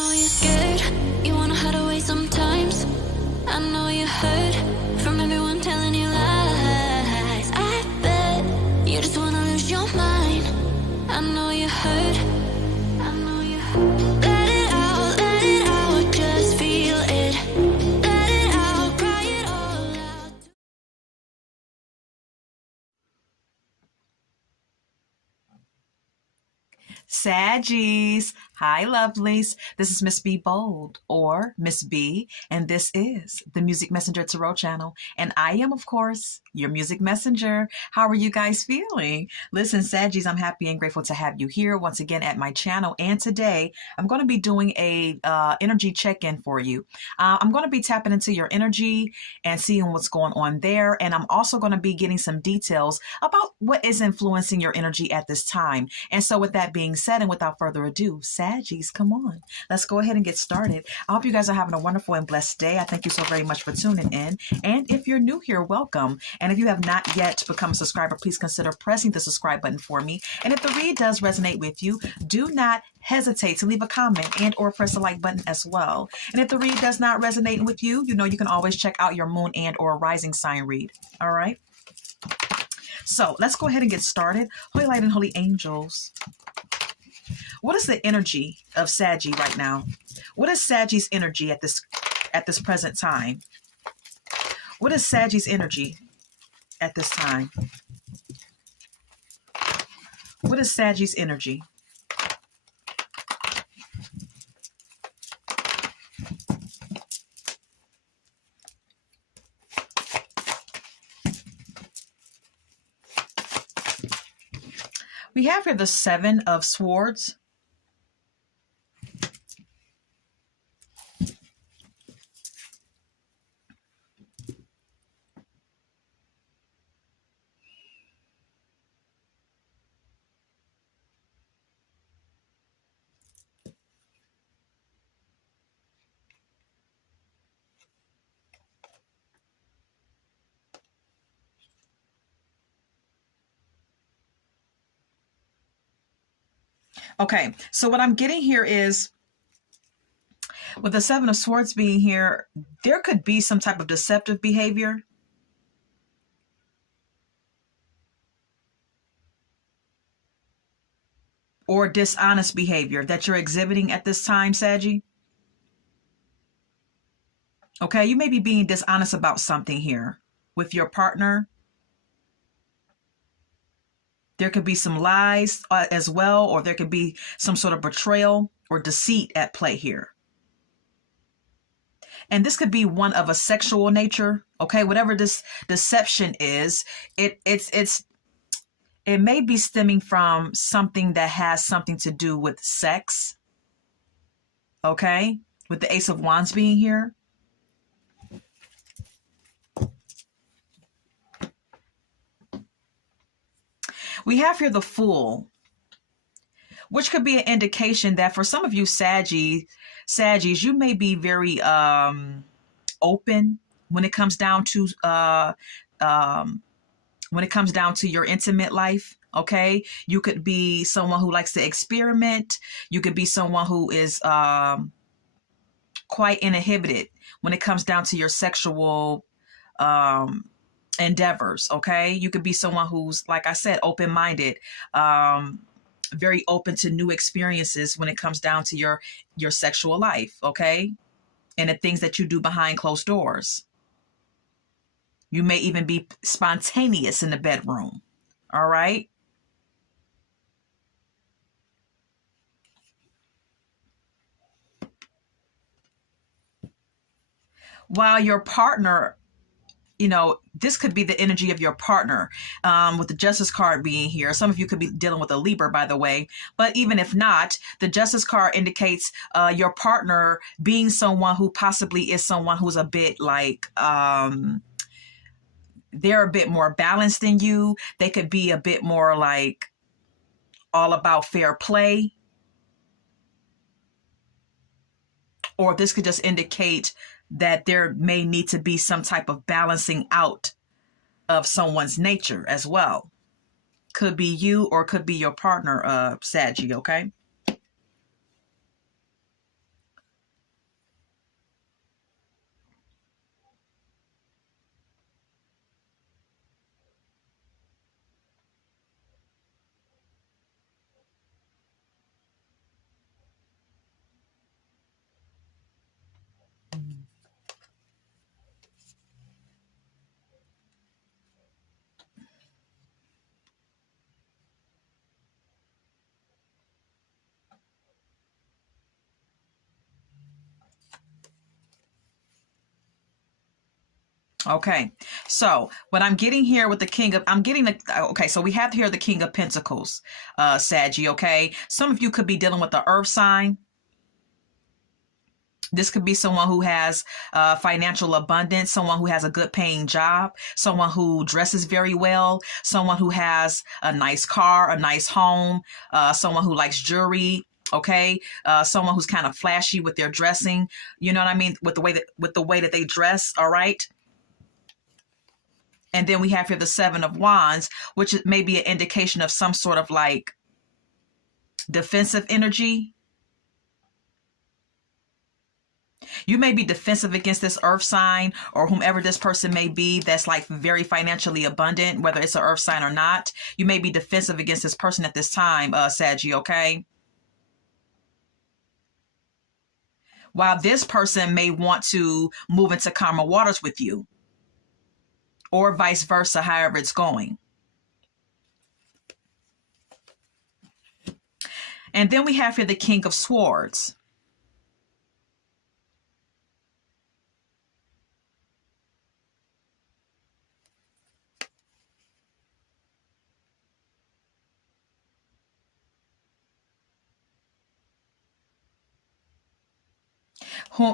know you're scared, you wanna hide away sometimes. I know you hurt from everyone telling you lies. I bet you just wanna lose your mind. I know you hurt, I know you hurt. Let it out, just feel it. Let it out, cry it all out. Saggies, hi lovelies. This is Miss B Bold, or Miss B, and this is the Music Messenger Tarot channel. And I am, of course, your music messenger. How are you guys feeling? Listen, Saggies, I'm happy and grateful to have you here once again at my channel. And today I'm going to be doing a energy check-in for you. I'm going to be tapping into your energy and seeing what's going on there. And I'm also going to be getting some details about what is influencing your energy at this time. And so with that being said, and without further ado, Saggies, come on. Let's go ahead and get started. I hope you guys are having a wonderful and blessed day. I thank you so very much for tuning in. And if you're new here, welcome. And if you have not yet become a subscriber, please consider pressing the subscribe button for me. And if the read does resonate with you, do not hesitate to leave a comment and or press the like button as well. And if the read does not resonate with you, you know you can always check out your moon and or rising sign read. All right. So let's go ahead and get started. Holy light and holy angels, what is the energy of Saggy right now? What is Saggy's energy at this present time? What is Saggy's energy at this time? What is Saggy's energy? We have here the Seven of Swords. Okay, so what I'm getting here is, with the Seven of Swords being here, there could be some type of deceptive behavior. Or dishonest behavior that you're exhibiting at this time, Saggy. Okay, you may be being dishonest about something here with your partner. There could be some lies as well, or there could be some sort of betrayal or deceit at play here. And this could be one of a sexual nature. Okay, whatever this deception is, it may be stemming from something that has something to do with sex. Okay, with the Ace of Wands being here. We have here the Fool, which could be an indication that for some of you Saggies, you may be very open when it comes down to your intimate life. Okay, you could be someone who likes to experiment. You could be someone who is quite inhibited when it comes down to your sexual endeavors. Okay, you could be someone who's, like I said, open-minded, very open to new experiences when it comes down to your sexual life. Okay, and the things that you do behind closed doors. You may even be spontaneous in the bedroom. All right. While your partner, you know, this could be the energy of your partner, with the Justice card being here. Some of you could be dealing with a Libra, by the way. But even if not, the Justice card indicates your partner being someone who possibly is someone who's a bit like, they're a bit more balanced than you. They could be a bit more like all about fair play. Or this could just indicate that there may need to be some type of balancing out of someone's nature as well. Could be you or could be your partner, Saggy, okay? Okay, so what I'm getting here with the king of, I'm getting the, okay, so we have here the king of pentacles, Saggy, okay? Some of you could be dealing with the earth sign. This could be someone who has financial abundance, someone who has a good paying job, someone who dresses very well, someone who has a nice car, a nice home, someone who likes jewelry. Okay, someone who's kind of flashy with their dressing. You know what I mean? With the way that they dress. All right. And then we have here the Seven of Wands, which may be an indication of some sort of like defensive energy. You may be defensive against this earth sign or whomever this person may be that's like very financially abundant, whether it's an earth sign or not. You may be defensive against this person at this time, Saggy, okay? While this person may want to move into calmer waters with you or vice versa, however it's going. And then we have here the King of Swords.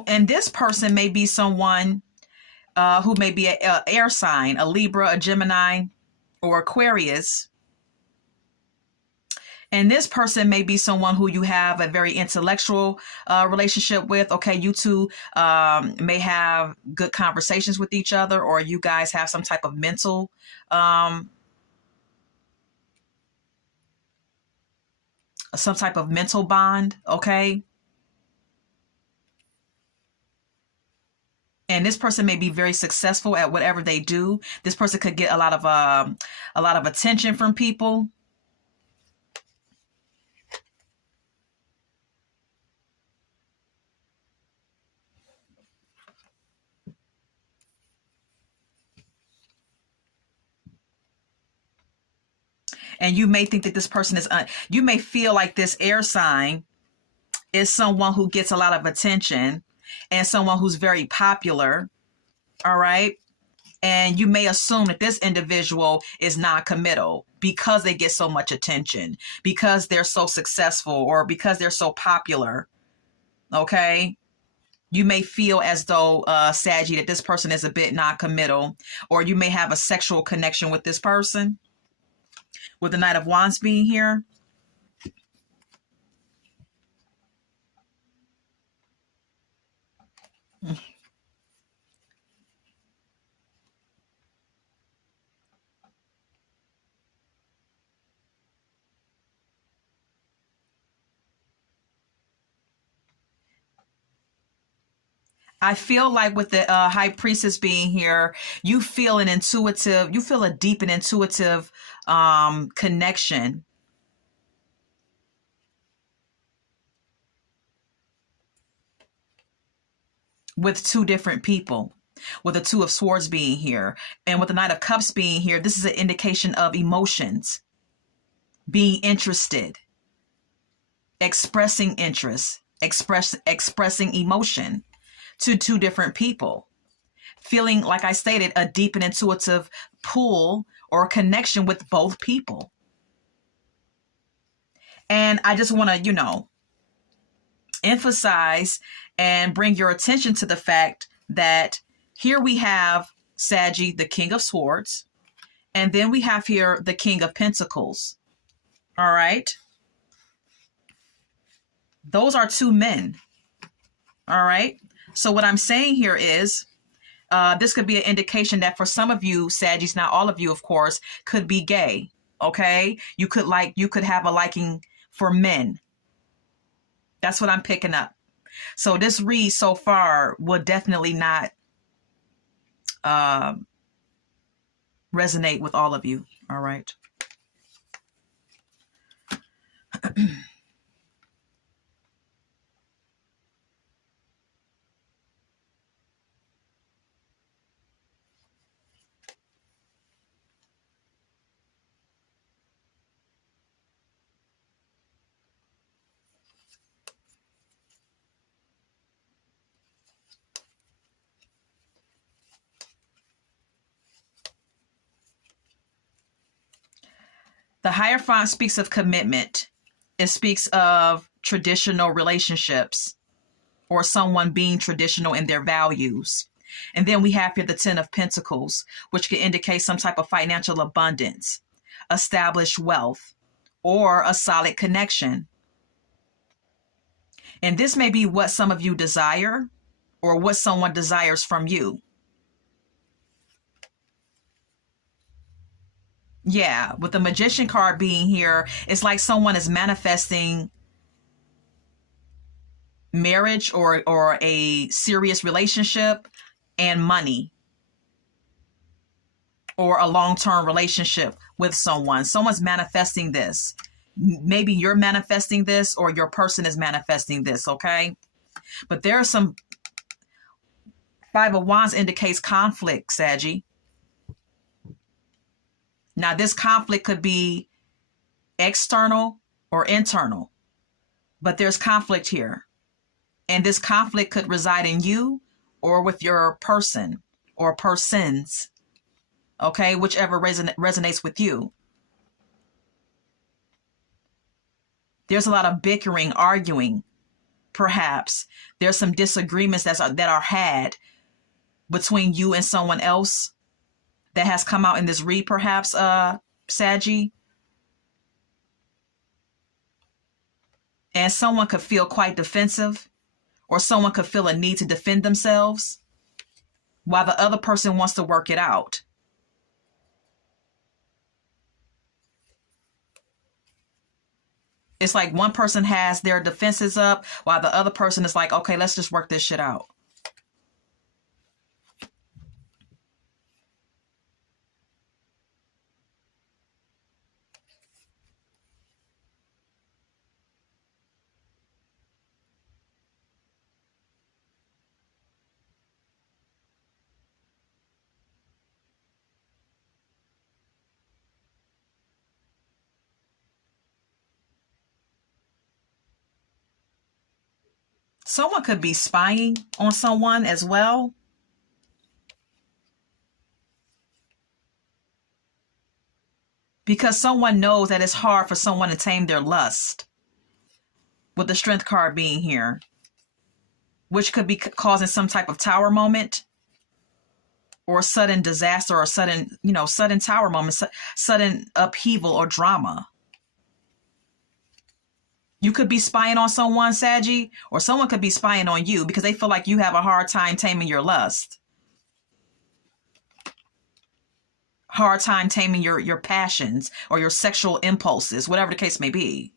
And this person may be someone who may be an air sign, a Libra, a Gemini, or Aquarius. And this person may be someone who you have a very intellectual relationship with. Okay, you two may have good conversations with each other, or you guys have some type of um, mental bond. Okay. And this person may be very successful at whatever they do. This person could get a lot of attention from people. And you may think that this person is, you may feel like this air sign is someone who gets a lot of attention and someone who's very popular. All right. And you may assume that this individual is non-committal because they get so much attention, because they're so successful, or because they're so popular. Okay. You may feel as though, Saggy, that this person is a bit non-committal, or you may have a sexual connection with this person. With the Knight of Wands being here, I feel like with the High Priestess being here, you feel a deep and intuitive connection with two different people. With the Two of Swords being here and with the Knight of Cups being here, this is an indication of emotions, being interested, expressing interest, expressing emotion to two different people. Feeling, like I stated, a deep and intuitive pull or connection with both people. And I just want to, emphasize and bring your attention to the fact that here we have Saggy, the King of Swords, and then we have here the King of Pentacles. All right. Those are two men. All right. So what I'm saying here is this could be an indication that for some of you, Saggies, not all of you, of course, could be gay. Okay. You could have a liking for men. That's what I'm picking up. So this read so far will definitely not resonate with all of you. All right. The Hierophant speaks of commitment. It speaks of traditional relationships or someone being traditional in their values. And then we have here the Ten of Pentacles, which can indicate some type of financial abundance, established wealth, or a solid connection. And this may be what some of you desire or what someone desires from you. Yeah, with the Magician card being here, it's like someone is manifesting marriage or a serious relationship and money, or a long-term relationship with someone. Someone's manifesting this. Maybe you're manifesting this or your person is manifesting this, okay? But there are some Five of Wands indicates conflict, Saggy. Now, this conflict could be external or internal, but there's conflict here. And this conflict could reside in you or with your person or persons, okay? Whichever resonates with you. There's a lot of bickering, arguing, perhaps. There's some disagreements that are had between you and someone else that has come out in this read, perhaps, Saggy. And someone could feel quite defensive, or someone could feel a need to defend themselves while the other person wants to work it out. It's like one person has their defenses up while the other person is like, okay, let's just work this shit out. Someone could be spying on someone as well. Because someone knows that it's hard for someone to tame their lust. With the Strength card being here. Which could be causing some type of tower moment. Or sudden disaster or sudden tower moment. Sudden upheaval or drama. You could be spying on someone, Saggy, or someone could be spying on you because they feel like you have a hard time taming your lust. Hard time taming your passions or your sexual impulses, whatever the case may be.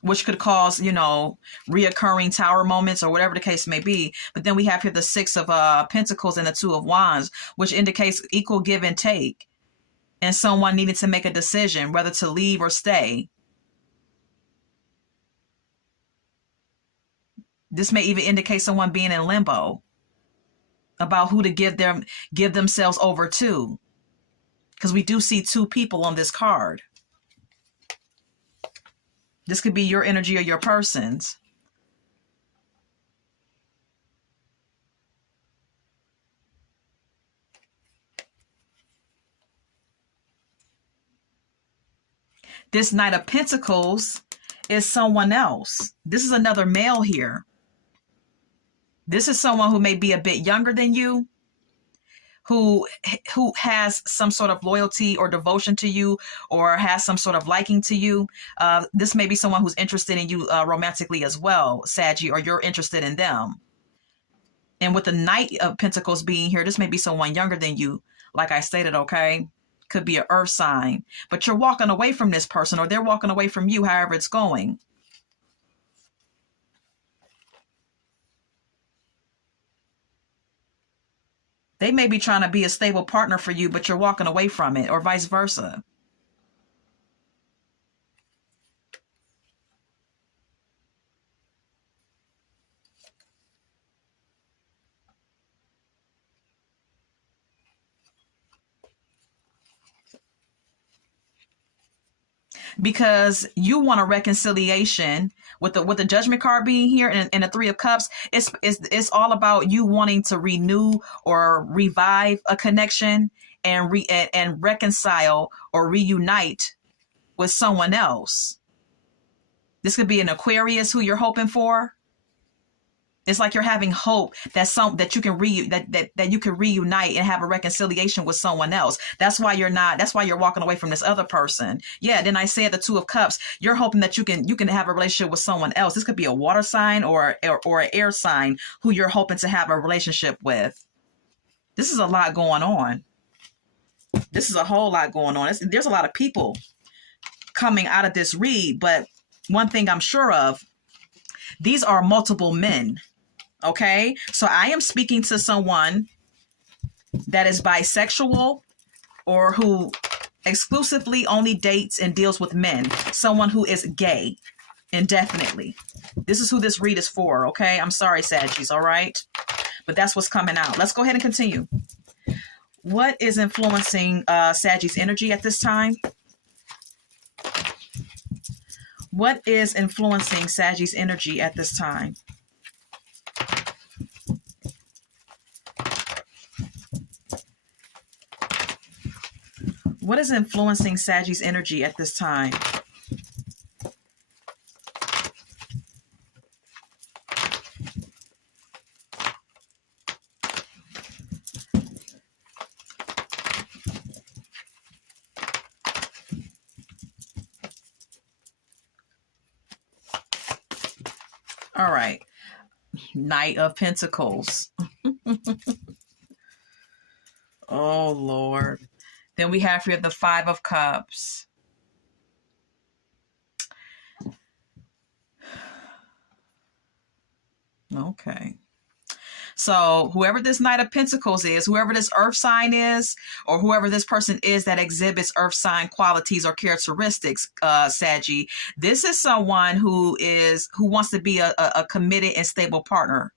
Which could cause, reoccurring tower moments or whatever the case may be. But then we have here the Six of Pentacles and the Two of Wands, which indicates equal give and take. And someone needing to make a decision whether to leave or stay. This may even indicate someone being in limbo about who to give themselves over to. Because we do see two people on this card. This could be your energy or your person's. This Knight of Pentacles is someone else. This is another male here. This is someone who may be a bit younger than you, who has some sort of loyalty or devotion to you, or has some sort of liking to you. This may be someone who's interested in you romantically as well, Saggy, or you're interested in them. And with the Knight of Pentacles being here, this may be someone younger than you, like I stated, okay? Could be an earth sign. But you're walking away from this person, or they're walking away from you, however it's going. They may be trying to be a stable partner for you, but you're walking away from it, or vice versa. because you want a reconciliation with the Judgment card being here and the Three of Cups. It's all about you wanting to renew or revive a connection and reconcile or reunite with someone else. This could be an Aquarius who you're hoping for. It's like you're having hope that you can you can reunite and have a reconciliation with someone else. That's why you're walking away from this other person. Yeah, then I said the Two of Cups. You're hoping that you can have a relationship with someone else. This could be a water sign or an air sign who you're hoping to have a relationship with. This is a lot going on. This is a whole lot going on. There's a lot of people coming out of this read, but one thing I'm sure of, these are multiple men. Okay, so I am speaking to someone that is bisexual or who exclusively only dates and deals with men. Someone who is gay indefinitely. This is who this read is for. Okay, I'm sorry, Saggies. All right, but that's what's coming out. Let's go ahead and continue. What is influencing Saggies energy at this time? What is influencing Saggies energy at this time? What is influencing Saggies energy at this time? All right. Knight of Pentacles. Oh, Lord. Then we have here the Five of Cups. Okay. So whoever this Knight of Pentacles is, whoever this earth sign is, or whoever this person is that exhibits earth sign qualities or characteristics, Saggy, this is someone who wants to be a committed and stable partner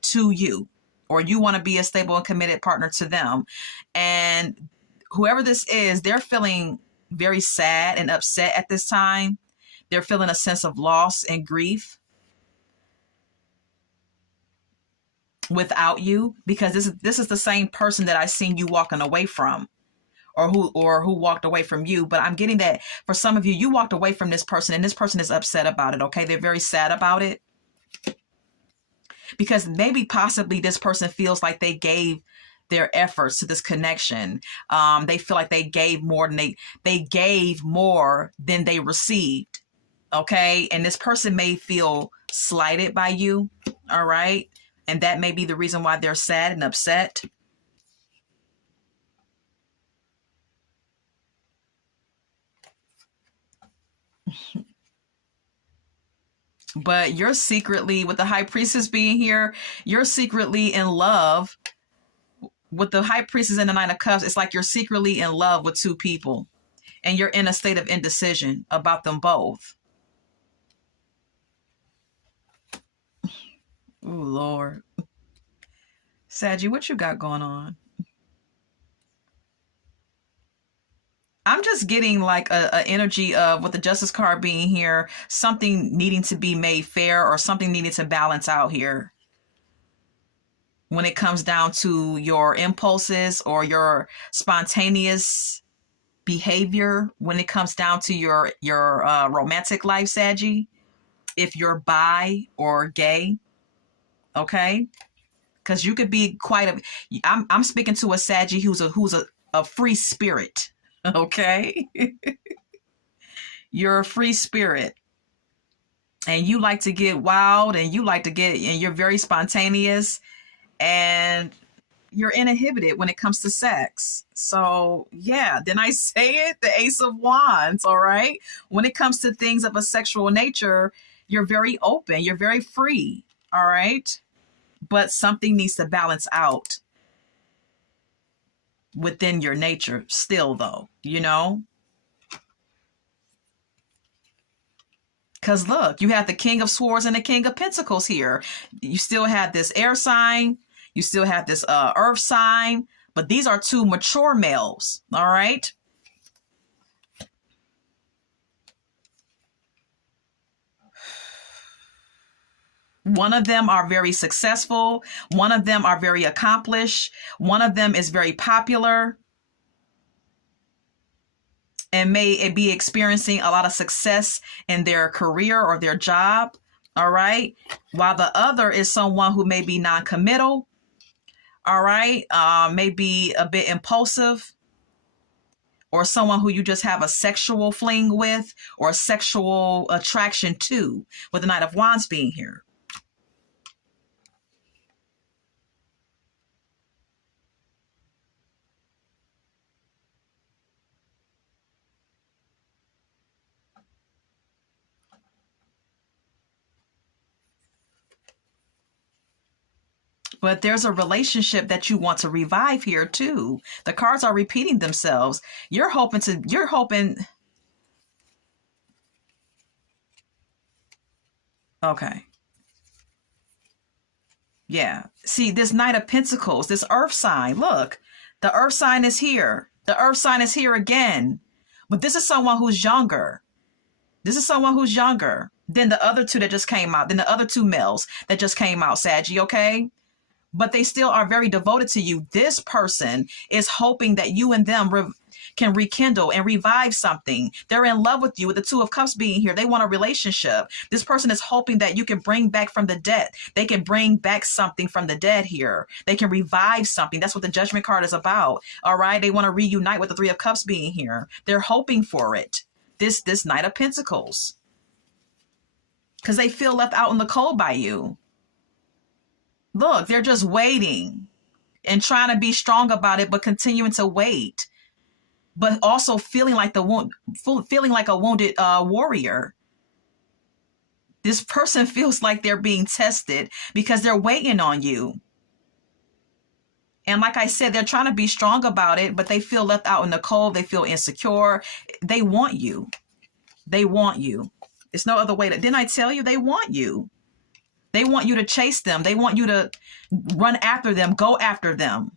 to you, or you want to be a stable and committed partner to them. And whoever this is, they're feeling very sad and upset at this time. They're feeling a sense of loss and grief without you, because this is the same person that I seen you walking away from, or who walked away from you. But I'm getting that for some of you, you walked away from this person and this person is upset about it. Okay, they're very sad about it, because maybe possibly this person feels like they gave their efforts to this connection. They feel like they gave more than they received. Okay, and this person may feel slighted by you. All right, and that may be the reason why they're sad and upset. But you're secretly, with the High Priestess being here, you're secretly in love with the High Priestess and the Nine of Cups. It's like you're secretly in love with two people and you're in a state of indecision about them both. Oh, Lord. Saggy, what you got going on? I'm just getting like a energy of, with the Justice card being here, something needing to be made fair or something needing to balance out here. When it comes down to your impulses or your spontaneous behavior, when it comes down to your romantic life, Saggy, if you're bi or gay, okay? Because you could be I'm speaking to a Saggy who's a free spirit, okay? You're a free spirit. And you like to get wild and you're very spontaneous and you're inhibited when it comes to sex. So yeah, then I say it, the Ace of Wands, all right? When it comes to things of a sexual nature, you're very open, you're very free, all right? But something needs to balance out within your nature still though, you know? Because look, you have the King of Swords and the King of Pentacles here. You still have this air sign. You still have this earth sign. But these are two mature males. All right. One of them are very successful. One of them are very accomplished. One of them is very popular and may be experiencing a lot of success in their career or their job. All right. While the other is someone who may be non-committal. All right. May be a bit impulsive, or someone who you just have a sexual fling with or a sexual attraction to, with the Knight of Wands being here. But there's a relationship that you want to revive here too. The cards are repeating themselves. You're hoping. Okay. Yeah. See, this Knight of Pentacles, this earth sign, look, the earth sign is here. The earth sign is here again. But this is someone who's younger. This is someone who's younger than the other two that just came out, than the other two males that just came out, Saggy, okay? But they still are very devoted to you. This person is hoping that you and them can rekindle and revive something. They're in love with you, with the Two of Cups being here. They want a relationship. This person is hoping that you can bring back from the dead. They can bring back something from the dead here. They can revive something. That's what the Judgment card is about. All right. They want to reunite with the Three of Cups being here. They're hoping for it. This Knight of Pentacles. Because they feel left out in the cold by you. Look, they're just waiting and trying to be strong about it, but continuing to wait, but also feeling like a wounded warrior. This person feels like they're being tested because they're waiting on you. And like I said, they're trying to be strong about it, but they feel left out in the cold. They feel insecure. They want you. They want you. It's no other way didn't I tell you they want you? They want you to chase them. They want you to run after them, go after them.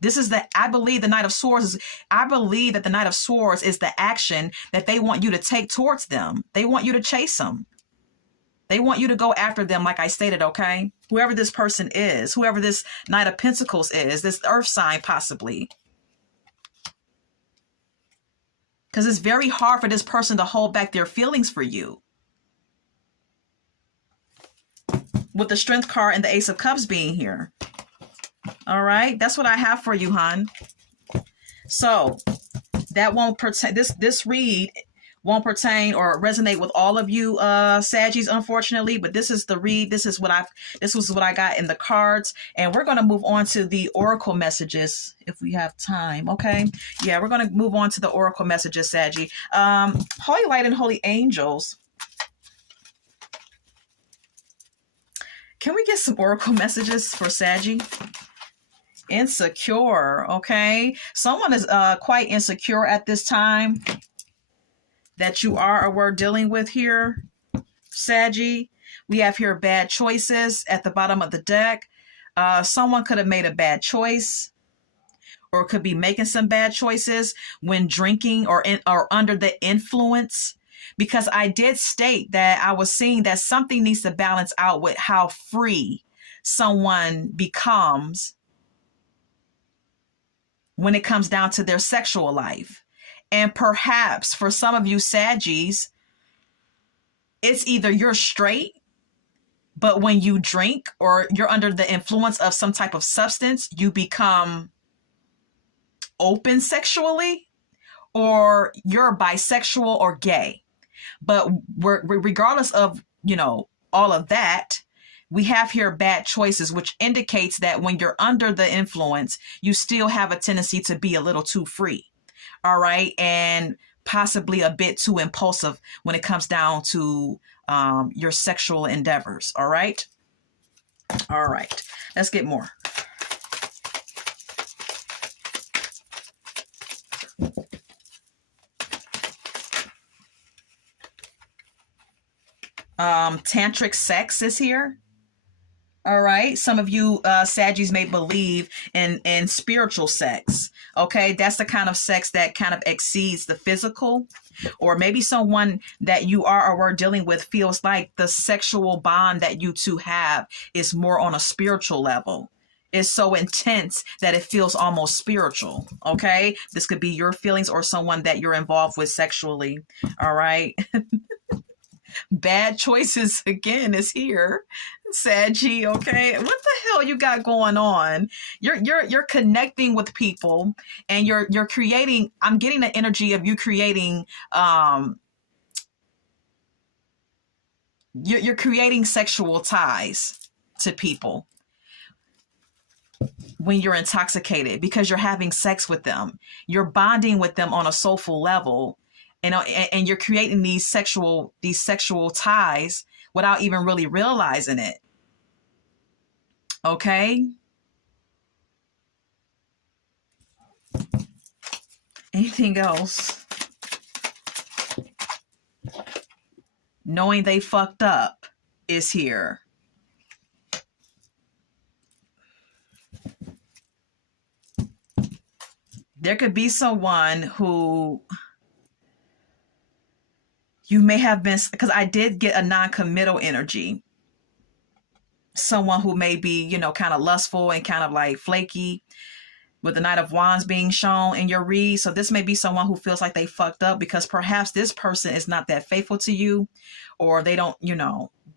This is I believe the Knight of Swords I believe that the Knight of Swords is the action that they want you to take towards them. They want you to chase them. They want you to go after them, like I stated, okay? Whoever this person is, whoever this Knight of Pentacles is, this earth sign possibly. Because it's very hard for this person to hold back their feelings for you. With the Strength card and the Ace of Cups being here. All right. That's what I have for you, hon. So that won't pertain. This read won't pertain or resonate with all of you, Saggies, unfortunately. But this is the read. This was what I got in the cards. And we're going to move on to the oracle messages if we have time. Okay. Yeah, we're going to move on to the oracle messages, Saggy. Holy Light and Holy Angels. Can we get some oracle messages for Saggy? Insecure, okay? Someone is quite insecure at this time that you are or were dealing with here, Saggy. We have here bad choices at the bottom of the deck. Someone could have made a bad choice or could be making some bad choices when drinking or under the influence. Because I did state that I was seeing that something needs to balance out with how free someone becomes when it comes down to their sexual life. And perhaps for some of you Saggies, it's either you're straight, but when you drink or you're under the influence of some type of substance, you become open sexually, or you're bisexual or gay. But regardless of, all of that, we have here bad choices, which indicates that when you're under the influence, you still have a tendency to be a little too free. All right. And possibly a bit too impulsive when it comes down to your sexual endeavors. All right. All right. Let's get more. Tantric sex is here. All right. Some of you Saggies may believe in spiritual sex. Okay. That's the kind of sex that kind of exceeds the physical. Or maybe someone that you are or were dealing with feels like the sexual bond that you two have is more on a spiritual level. It's so intense that it feels almost spiritual. Okay. This could be your feelings or someone that you're involved with sexually. All right. Bad choices again is here. Saggy, okay? What the hell you got going on? You're connecting with people and you're creating, I'm getting the energy of you creating you're creating sexual ties to people when you're intoxicated because you're having sex with them. You're bonding with them on a soulful level. And you're creating these sexual ties without even really realizing it. Okay? Anything else? Knowing they fucked up is here. There could be someone who you may have been, because I did get a non-committal energy. Someone who may be, kind of lustful and kind of like flaky with the Knight of Wands being shown in your read. So this may be someone who feels like they fucked up because perhaps this person is not that faithful to you, or they don't,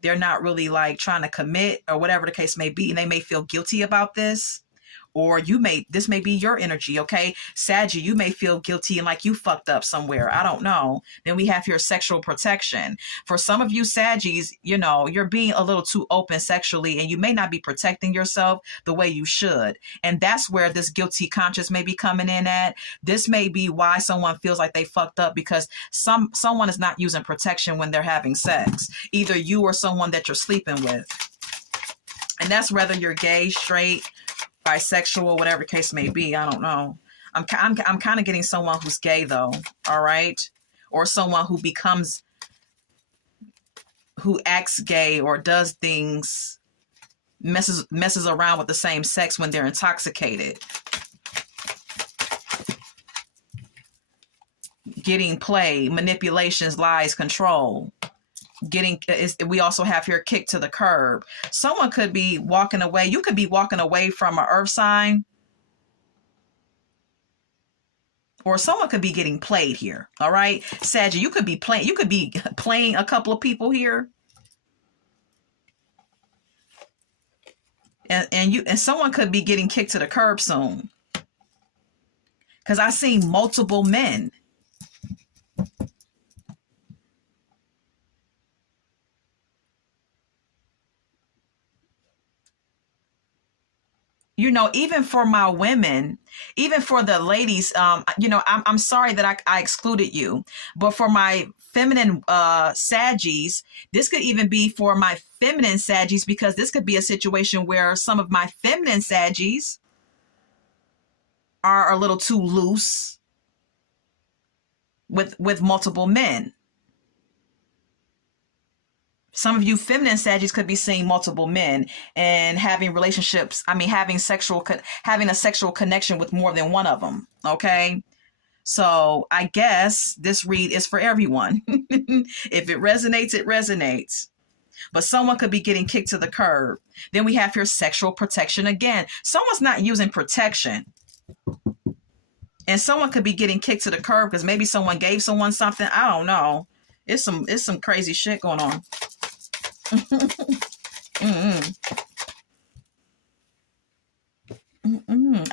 they're not really like trying to commit or whatever the case may be. And they may feel guilty about this. Or this may be your energy, okay? Saggy, you may feel guilty and like you fucked up somewhere. I don't know. Then we have your sexual protection. For some of you Saggies, you're being a little too open sexually and you may not be protecting yourself the way you should. And that's where this guilty conscience may be coming in at. This may be why someone feels like they fucked up because someone is not using protection when they're having sex. Either you or someone that you're sleeping with. And that's whether you're gay, straight, bisexual, whatever case may be. I don't know. I'm kind of getting someone who's gay though. All right. Or someone who acts gay or does things, messes around with the same sex when they're intoxicated. Getting play, manipulations, lies, control. We also have here kicked to the curb. Someone could be walking away. You could be walking away from an earth sign, or someone could be getting played here. All right, Saggy, you could be playing a couple of people here, and someone could be getting kicked to the curb soon. Because I seen multiple men. Even for my women, even for the ladies, I'm sorry that I excluded you, but for my feminine Saggies, this could even be for my feminine Saggies, because this could be a situation where some of my feminine Saggies are a little too loose with multiple men. Some of you feminine Saggies could be seeing multiple men and having relationships. Having a sexual connection with more than one of them. Okay. So I guess this read is for everyone. If it resonates, it resonates. But someone could be getting kicked to the curb. Then we have your sexual protection again. Someone's not using protection. And someone could be getting kicked to the curb because maybe someone gave someone something. I don't know. It's some crazy shit going on.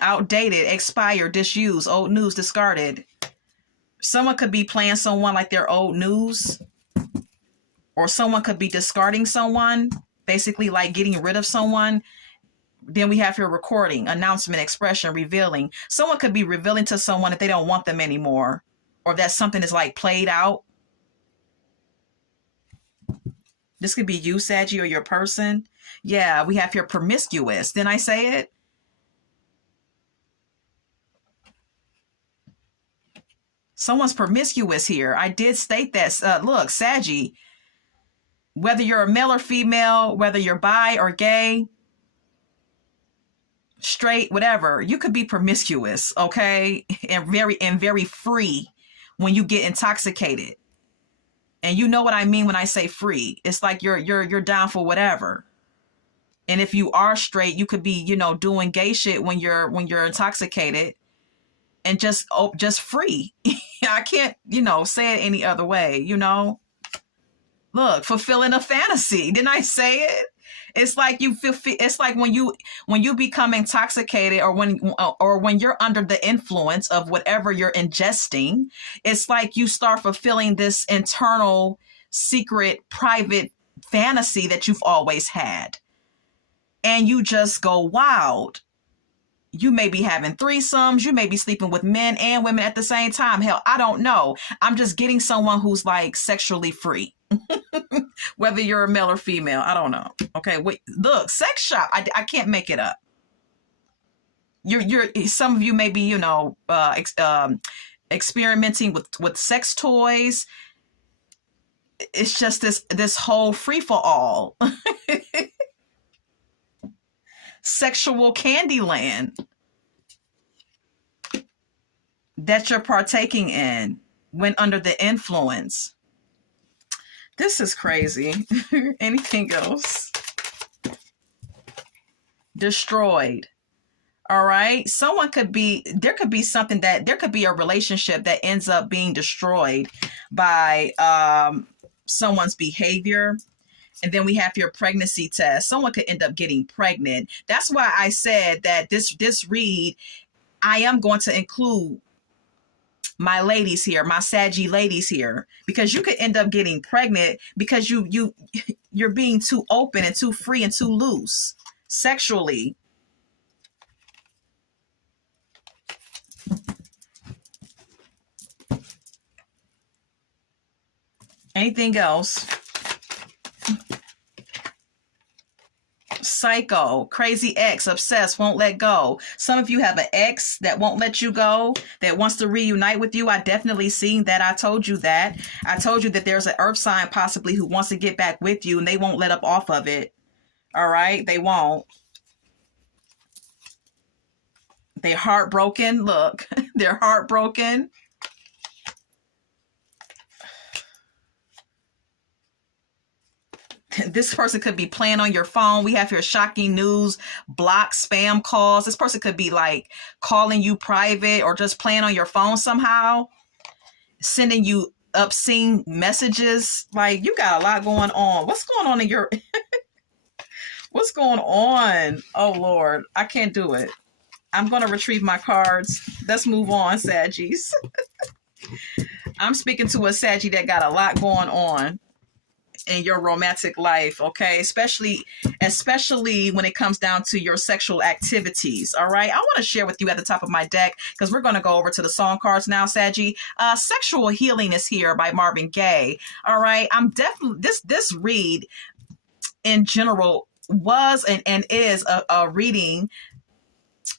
Outdated, expired, disused, old news, discarded. Someone could be playing someone like they're old news, or someone could be discarding someone, basically like getting rid of someone. Then we have your recording, announcement, expression, revealing. Someone could be revealing to someone that they don't want them anymore, or that something is like played out. This could be you, Saggy, or your person. Yeah, we have here promiscuous. Didn't I say it? Someone's promiscuous here. I did state that. Look, Saggy, whether you're a male or female, whether you're bi or gay, straight, whatever. You could be promiscuous, okay, and very free when you get intoxicated. And you know what I mean when I say free. It's like you're down for whatever. And if you are straight, you could be, doing gay shit when you're intoxicated and just free. I can't, say it any other way, Look, fulfilling a fantasy. Didn't I say it? It's like you feel. It's like when you become intoxicated, or when you're under the influence of whatever you're ingesting. It's like you start fulfilling this internal, secret, private fantasy that you've always had, and you just go wild. You may be having threesomes. You may be sleeping with men and women at the same time. Hell, I don't know. I'm just getting someone who's like sexually free. Whether you're a male or female, I don't know. Okay, wait, look, sex shop. I can't make it up. You're some of you may be, experimenting with sex toys. It's just this whole free for all. Sexual candy land that you're partaking in when under the influence. This is crazy. Anything else? Destroyed. All right. There could be something there could be a relationship that ends up being destroyed by someone's behavior. And then we have your pregnancy test. Someone could end up getting pregnant. That's why I said that this read, I am going to include my ladies here, my Saggy ladies here, because you could end up getting pregnant because you're being too open and too free and too loose sexually. Anything else? Psycho, crazy ex, obsessed, won't let go. Some of you have an ex that won't let you go, that wants to reunite with you. I definitely seen that. I told you that. I told you that there's an earth sign possibly who wants to get back with you and they won't let up off of it. All right? They won't. They're heartbroken. Look, they're heartbroken. This person could be playing on your phone. We have here shocking news, block spam calls. This person could be like calling you private or just playing on your phone somehow, sending you obscene messages. Like, you got a lot going on. What's going on in your... What's going on? Oh, Lord. I can't do it. I'm going to retrieve my cards. Let's move on, Saggies. I'm speaking to a Saggy that got a lot going on in your romantic life, okay? Especially when it comes down to your sexual activities, all right? I want to share with you at the top of my deck, because we're going to go over to the song cards now, Saggy. Sexual Healing is here by Marvin Gaye, all right? I'm definitely, this read in general was and is a reading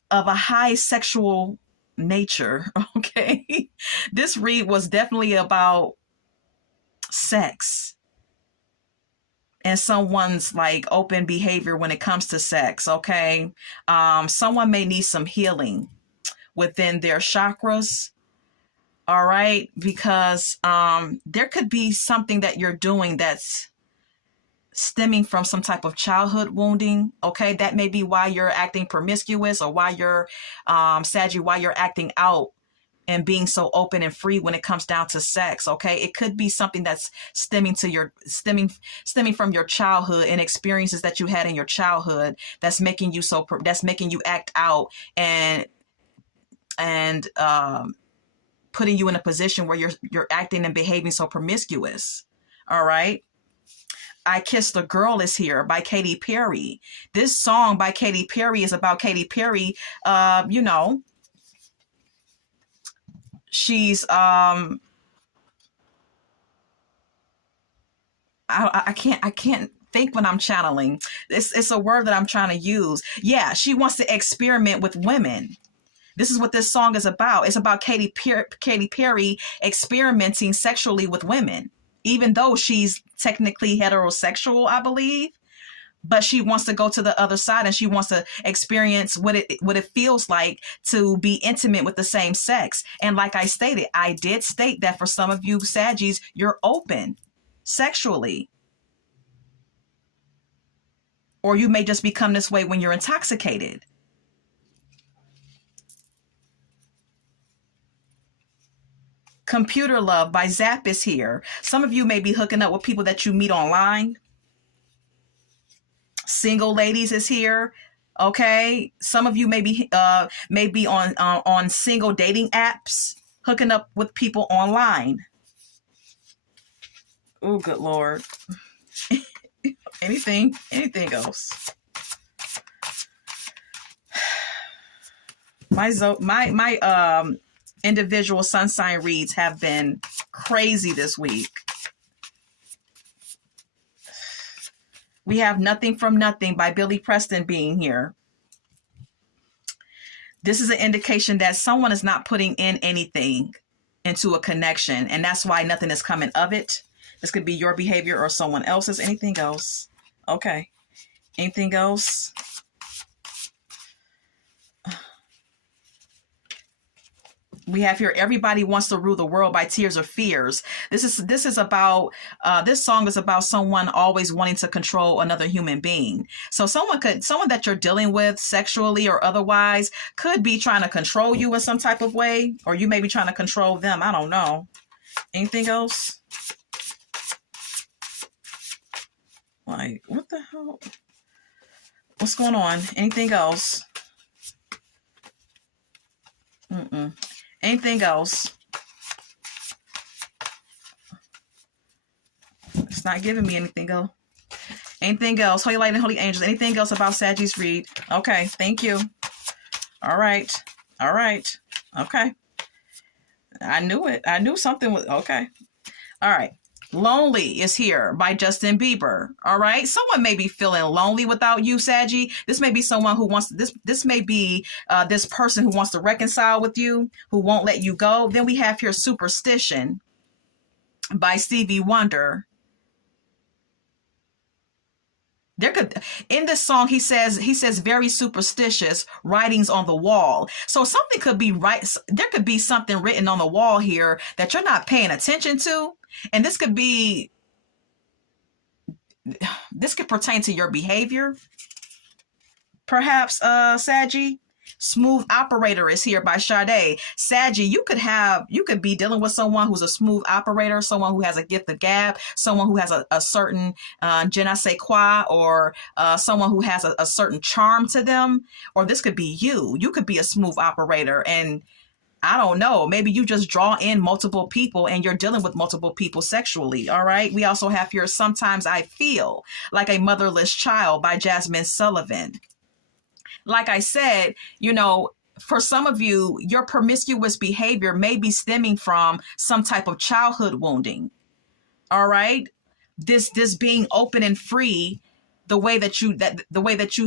of a high sexual nature, okay? This read was definitely about sex and someone's like open behavior when it comes to sex, okay? Someone may need some healing within their chakras, all right? Because there could be something that you're doing that's stemming from some type of childhood wounding, okay? That may be why you're acting promiscuous, or why you're, Saggy, why you're acting out and being so open and free when it comes down to sex, okay? It could be something that's stemming from your childhood and experiences that you had in your childhood that's making you act out and putting you in a position where you're acting and behaving so promiscuous. All right. I Kissed a Girl is here by Katy Perry. This song by Katy Perry is about Katy Perry. She's I can't think when I'm channeling. It's a word that I'm trying to use. Yeah, she wants to experiment with women. This is what this song is about. It's about Katy Perry experimenting sexually with women, even though she's technically heterosexual, I believe. but she wants to go to the other side and she wants to experience what it feels like to be intimate with the same sex. And like I did state that for some of you Saggies, you're open sexually. Or you may just become this way when you're intoxicated. Computer Love by Zap is here. Some of you may be hooking up with people that you meet online. Single Ladies is here. Okay. Some of you may be on single dating apps, hooking up with people online. Oh, good Lord. Anything else? My individual sun sign reads have been crazy this week. We have Nothing from Nothing by Billy Preston being here. This is an indication that someone is not putting in anything into a connection, and that's why nothing is coming of it. This could be your behavior or someone else's. Anything else? Okay. Anything else? We have here Everybody Wants to Rule the World by Tears of Fears. This is about this song is about someone always wanting to control another human being. So someone that you're dealing with sexually or otherwise could be trying to control you in some type of way, or you may be trying to control them. I don't know. Anything else? Like, what the hell? What's going on? Anything else? Anything else? It's not giving me anything else. Anything else? Holy Light and Holy Angels. Anything else about Sagittarius read? Okay, thank you. All right. Okay. I knew it. I knew something was okay. All right. Lonely is here by Justin Bieber. All right. Someone may be feeling lonely without you, Saggy. This may be someone who wants this may be this person who wants to reconcile with you, who won't let you go. Then we have here Superstition by Stevie Wonder. In this song, he says very superstitious writings on the wall. So something could be right. There could be something written on the wall here that you're not paying attention to. And this could pertain to your behavior. Perhaps, Saggy. Smooth Operator is here by Sade. Saggy, you could be dealing with someone who's a smooth operator, someone who has a gift of gab, someone who has a certain je ne sais quoi, or someone who has a certain charm to them. Or this could be you. You could be a smooth operator, and I don't know, maybe you just draw in multiple people and you're dealing with multiple people sexually. All right. We also have here Sometimes I Feel Like a Motherless Child by Jasmine Sullivan. Like I said, for some of you, your promiscuous behavior may be stemming from some type of childhood wounding. All right. This being open and free, the way that you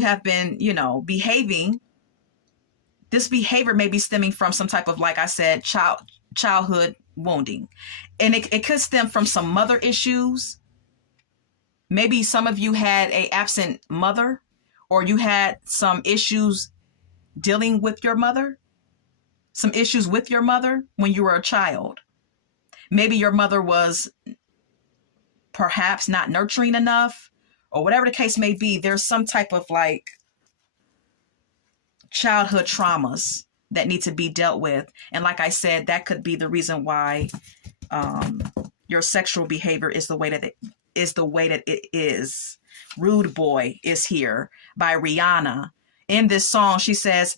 have been, behaving. This behavior may be stemming from some type of, like I said, childhood wounding. And it could stem from some mother issues. Maybe some of you had an absent mother, or you had some issues dealing with your mother, some issues with your mother when you were a child. Maybe your mother was perhaps not nurturing enough, or whatever the case may be. There's some type of like childhood traumas that need to be dealt with. And like I said, that could be the reason why your sexual behavior is the way that it is. Rude Boy is here by Rihanna. In this song, she says,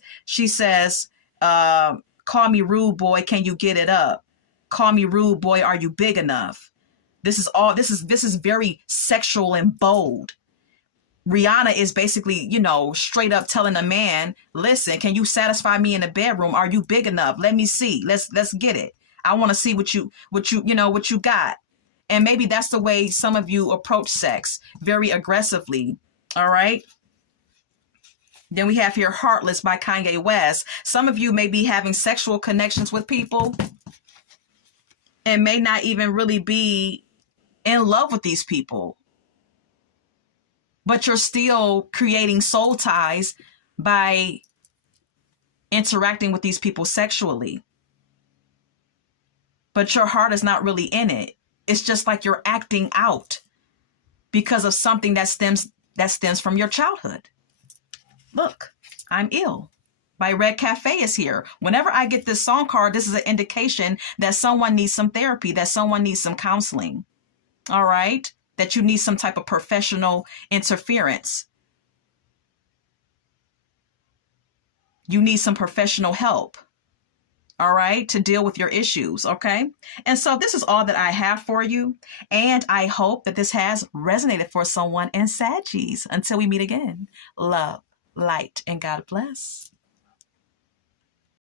call me rude boy, can you get it up? Call me rude boy, are you big enough? This is very sexual and bold. Rihanna is basically, straight up telling a man, listen, can you satisfy me in the bedroom? Are you big enough? Let me see. Let's get it. I want to see what you got. And maybe that's the way some of you approach sex, very aggressively. All right. Then we have here Heartless by Kanye West. Some of you may be having sexual connections with people and may not even really be in love with these people. but you're still creating soul ties by interacting with these people sexually. But your heart is not really in it. It's just like you're acting out because of something that stems from your childhood. Look, I'm ill. By Red Cafe is here. Whenever I get this song card, this is an indication that someone needs some therapy, that someone needs some counseling. All right? That you need some type of professional interference. You need some professional help. All right, to deal with your issues, okay? And so this is all that I have for you. And I hope that this has resonated for someone in Saggies. Until we meet again, love, light, and God bless.